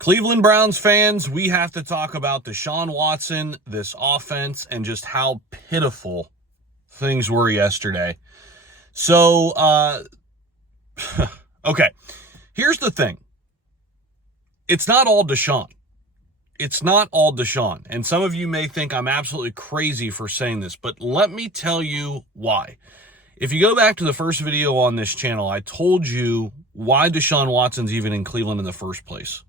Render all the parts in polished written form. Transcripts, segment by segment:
Cleveland Browns fans, we have to talk about Deshaun Watson, this offense, and just how pitiful things were yesterday. So, okay, here's the thing. It's not all Deshaun. It's not all Deshaun. And some of you may think I'm absolutely crazy for saying this, but let me tell you why. If you go back to the first video on this channel, I told you why Deshaun Watson's even in Cleveland in the first place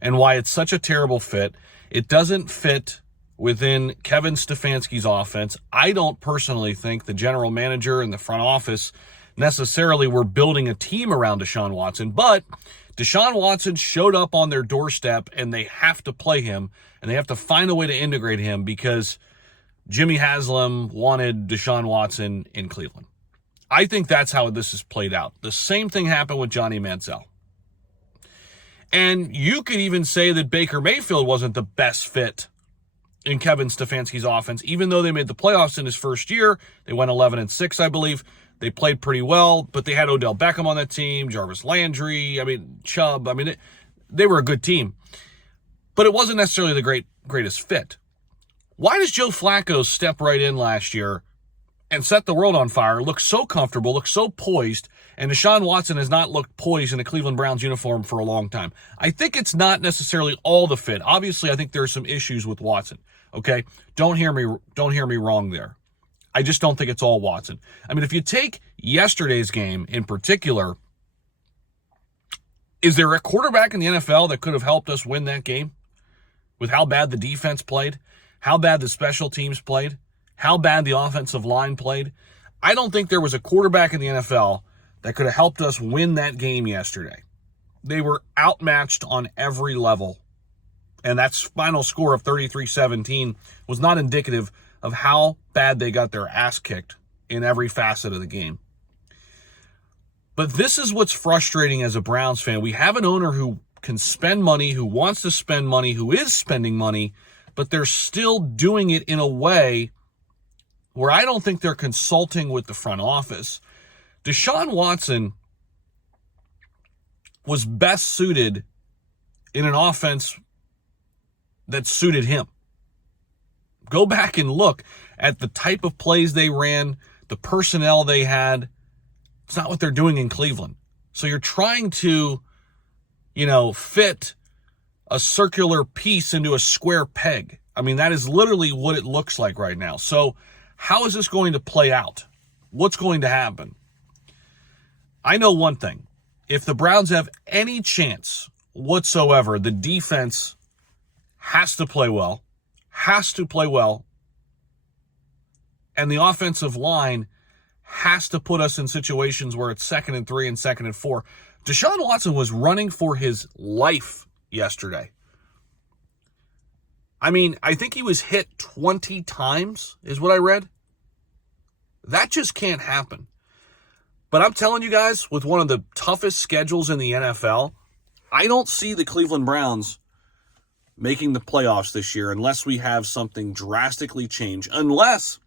and why it's such a terrible fit. It doesn't fit within Kevin Stefanski's offense. I don't personally think the general manager and the front office necessarily were building a team around Deshaun Watson, but Deshaun Watson showed up on their doorstep and they have to play him and they have to find a way to integrate him because Jimmy Haslam wanted Deshaun Watson in Cleveland. I think that's how this is played out. The same thing happened with Johnny Manziel. And you could even say that Baker Mayfield wasn't the best fit in Kevin Stefanski's offense, even though they made the playoffs in his first year. They went 11-6, I believe. They played pretty well, but they had Odell Beckham on that team, Jarvis Landry, Chubb. They were a good team. But it wasn't necessarily the greatest fit. Why does Joe Flacco step right in last year and set the world on fire, look so comfortable, look so poised, and Deshaun Watson has not looked poised in a Cleveland Browns uniform for a long time? I think it's not necessarily all the fit. Obviously, I think there are some issues with Watson. Okay? Don't hear me wrong there. I just don't think it's all Watson. If you take yesterday's game in particular, is there a quarterback in the NFL that could have helped us win that game with how bad the defense played, how bad the special teams played, how bad the offensive line played? I don't think there was a quarterback in the NFL that could have helped us win that game yesterday. They were outmatched on every level, and that final score of 33-17 was not indicative of how bad they got their ass kicked in every facet of the game. But this is what's frustrating as a Browns fan. We have an owner who can spend money, who wants to spend money, who is spending money, but they're still doing it in a way where I don't think they're consulting with the front office. Deshaun Watson was best suited in an offense that suited him. Go back and look at the type of plays they ran, the personnel they had. It's not what they're doing in Cleveland. So you're trying to, fit a circular piece into a square peg. That is literally what it looks like right now. So how is this going to play out? What's going to happen? I know one thing. If the Browns have any chance whatsoever, the defense has to play well. And the offensive line has to put us in situations where it's 2nd and 3 and 2nd and 4. Deshaun Watson was running for his life yesterday. I think he was hit 20 times, is what I read. That just can't happen. But I'm telling you guys, with one of the toughest schedules in the NFL, I don't see the Cleveland Browns making the playoffs this year unless we have something drastically change. Unless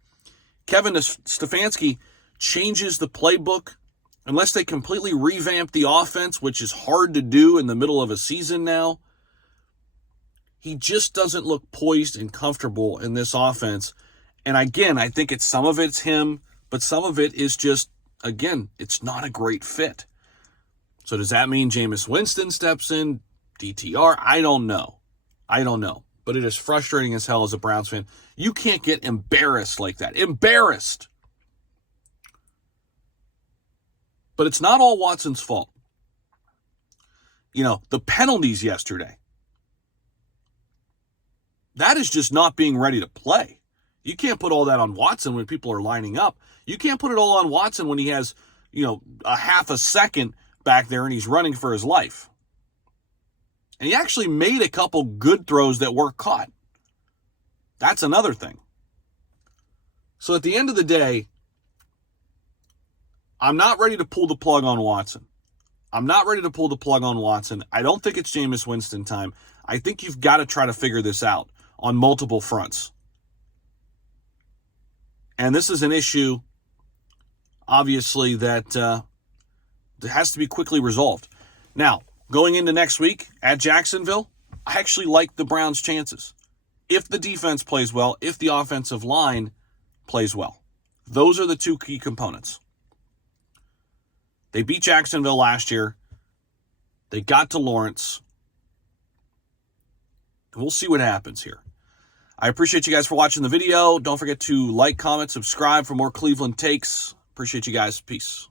Kevin Stefanski changes the playbook, unless they completely revamp the offense, which is hard to do in the middle of a season now. He just doesn't look poised and comfortable in this offense. And again, I think some of it's him, but some of it is just, again, it's not a great fit. So does that mean Jameis Winston steps in, DTR? I don't know. But it is frustrating as hell as a Browns fan. You can't get embarrassed like that. Embarrassed. But it's not all Watson's fault. The penalties yesterday. That is just not being ready to play. You can't put all that on Watson when people are lining up. You can't put it all on Watson when he has, a half a second back there and he's running for his life. And he actually made a couple good throws that were caught. That's another thing. So at the end of the day, I'm not ready to pull the plug on Watson. I don't think it's Jameis Winston time. I think you've got to try to figure this out on multiple fronts. And this is an issue, obviously, that has to be quickly resolved. Now, going into next week at Jacksonville, I actually like the Browns' chances. If the defense plays well, if the offensive line plays well. Those are the two key components. They beat Jacksonville last year. They got to Lawrence. We'll see what happens here. I appreciate you guys for watching the video. Don't forget to like, comment, subscribe for more Cleveland takes. Appreciate you guys. Peace.